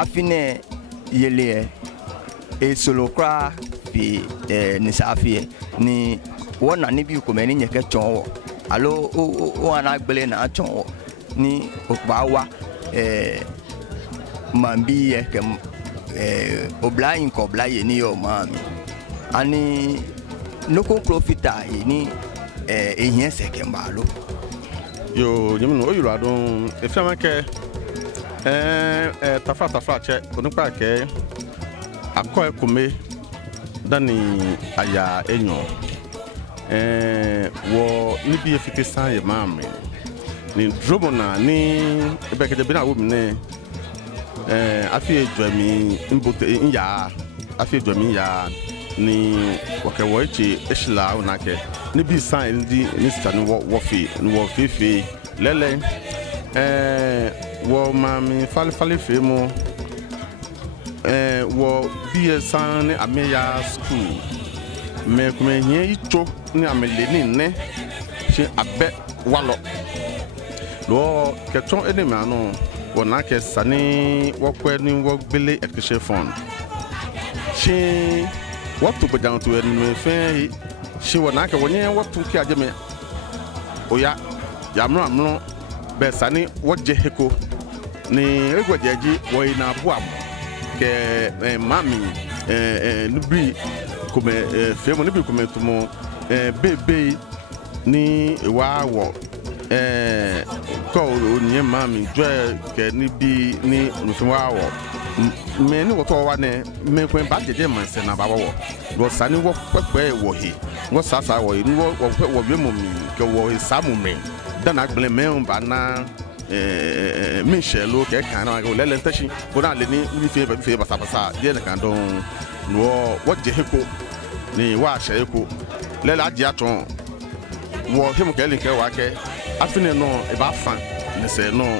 afine yele e solo kra bi ni safie ni wona ni bi ko meni nyeke chonwo alo o ana gbele na chonwo ni okbawa mambi ye ke oblayin ko blaye ni yo mami ani no ko profita ni ehien seke mbalo yo nyimno oyuro adon efama ke tafa che onipa ke akọ ekome dani aya enyo wo nibi efite san ye mami ni dromona ni ebekede bi na wo mne afi ejwami mbote nya afi ejwami ya ni wakewo echi eshila onake nibi san ndi mr ni wo fefe lele wo mami fali fe mo wo bi san ni ameya school me kuma hie ito ni amele ni ne se abe walo lo keton enemi anu wona ke sani wo kwe ni wo gbele education fund se wo to gbejan to enu fe se wona ke wonye wo to ki ajeme oya ya mro be sani wo je heko ni egwajeji wo ina buam ke mami nubri come femo ni bi come tumo bebe ni wa wo ko onye mami jo ke ni bi ni nufimo wa wo me ni wo to wa ne me kwen ba jeje man se na ba wo wo sani wo pepe wo he wo sasa wo ni wo bi mo mi ke wo samu me dan agbele me on ba na Michel ke kan na go lele tashi ko na le ni fe basa die na kan don no wo je heko ni wa hye heko lele agi aton wo hemu ke link wa ke afine no e ba fan ni se no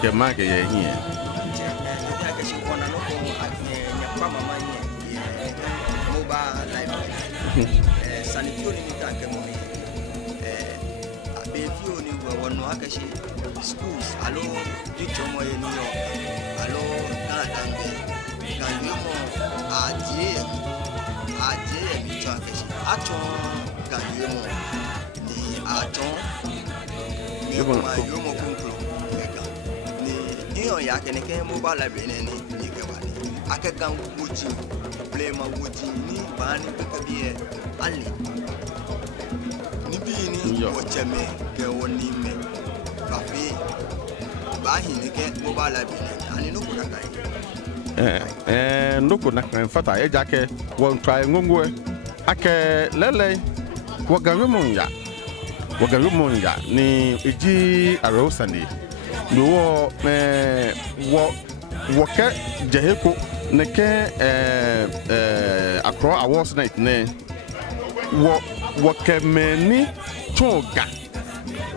ke ma ke ye hie sanitio ni tanke mo abefio ni wono akashi schools alo dichomo ye ni yo alo na tambe kan yo mo aje mi cho akashi aton kan yo mo ni aton mi yo mo kunklo ni yo ya keneke mobile library ni ke wani akakan wuji play ma wuji ni bani bekabiye ali ni bi ni wocheme ke woni me bafi bahi ni ke mobile library ani no kuna kai ndoko na kan fata e jake won try ngongwe ake lele wagarumonya ni eji aro sande no wo ke jeheko ne ke akro awards night ne wo ke meni choga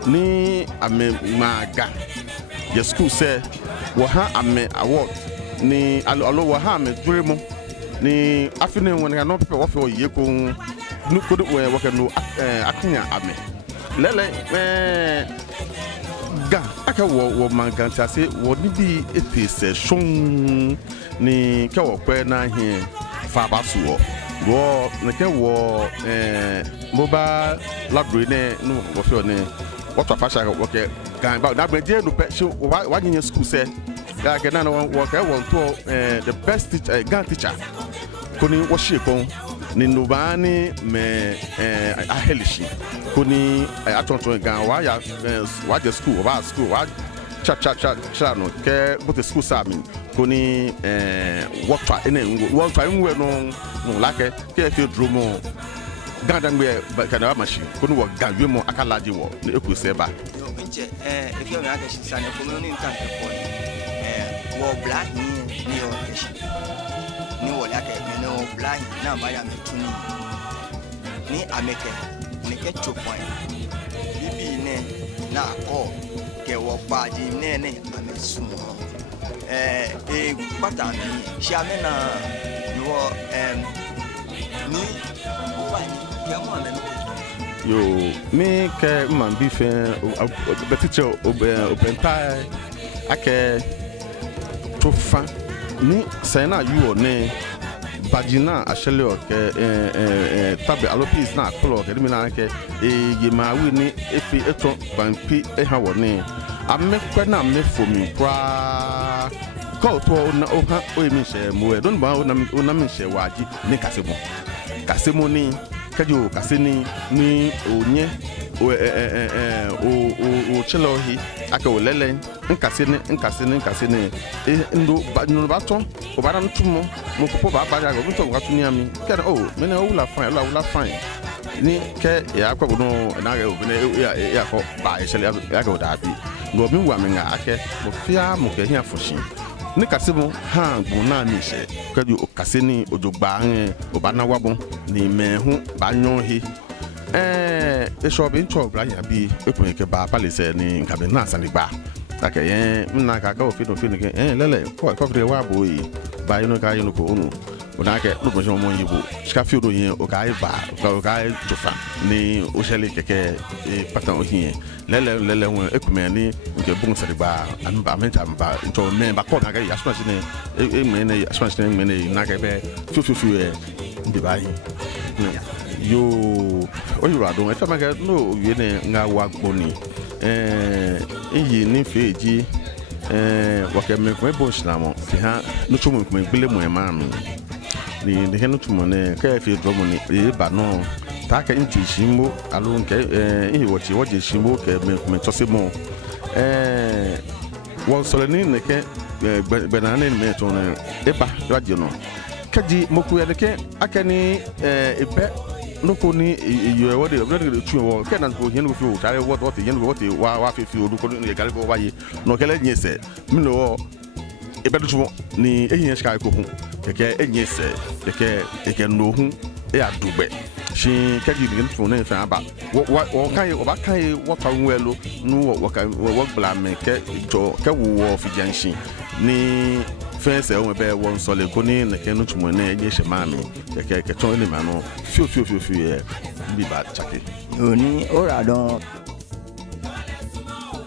ni ame maga ye school say wo ha ame award ni alo wo ha ame duremo ni afine won ga no pepe wo fe oye ko nu ko wo ke no aknya ame lele ga aka wo manganta se wo ni bi epese shon ni ke wo kwe na hie fa basuo wo ne ke wo mobile library ne no wo fe ne what of fashion wo ke gan ba na gbeje no pe wa nyin school se ga ke na wo ke wo to the best teacher gan teacher koni wo she kon ni nubani me ahelishi koni atonton gan wa ya wa the school wa cha no ke but the school sami koni water ene water nwe no like ke fi dromo gandan be kana machine koni wo ganwe mo akalaji wo na ekuse ba yo nche if you make shi sane ko no ntan ko wo black ni yo keshi ni wo yake ni no black na ba ya metuni ni ameke ni ke chopoin bibi ne na ko ke wo pa ji ne amesumo pata mi shi amena yo ni ufani ke mo amena yo me ke man bi fe be teacher obenta ake tofa ni sena yuo ne bagina ashele o ke tabe alopis na akolo ke mi na ke yema wi ni efi eto banpi ha woni amekwa na mefomi kwa ko to na oha o mi she mo e don ba o na mi she waji ni kasemo ni kajo kaseni ni onye o chelohi aka olele nkasene ndo baton o bara ntumo mo popo ba ba ga ntumo ga tuni ami ke mena o la fine ni ke ya kwa no na ga obine ya ko ba chele ya ga da bi ngo mi wa mi nga ake mo fia mo ke hia foshin ni kasemo ha gbo na mi se kajo o kaseni ojogba an o ba na wabon ni mehu ba nyohi eshobi ncho bra ya bi ekunye ke ba palise ni nkabe na sanigba aka yen nna ka ofino ke lele ko kre wa boyi ba yino ka yino ko unu ona ke no bo mo yibo ska fi odo yen o ka ba o ka jofa ni o shele keke patan o yin lele won ekume ni nke bun sanigba anba menta ba ncho me ba ko na ga yasma sine me ne yasma sine me ne na ga be fiu ndi ba yin yo oyura don efa maka no yene nga wagboni iyi ni feji wakeme ko bonus na mo ti ha no tumu ko gbele mo e ma mi ni de no tumu ne ka fi dromo ni e ba no ta ka inti shimbo alo nke iyi woje shimbo ke me to se mo won soleni ne ke gbenane me to ne e ba radio no kaji moku ya de ke akani ebe noko ni iyo wode obere tu wo ke na ko hin go fi o tare what yen go what wa fi o ko ni gale ko waye no kele nyese mi no ebe du ni ehin ska ko hu keke enyese keke no hu e adugbe shi kaji bi ntu na fa ba wo kai o ba kai what nwelo nu wo kai wo bla me ke to ke wo fi janshi ni fence e be won sole ko ni ne ke nutu mo na enye she mami ke ton ni ma no fiu e bi ba chake oni ora don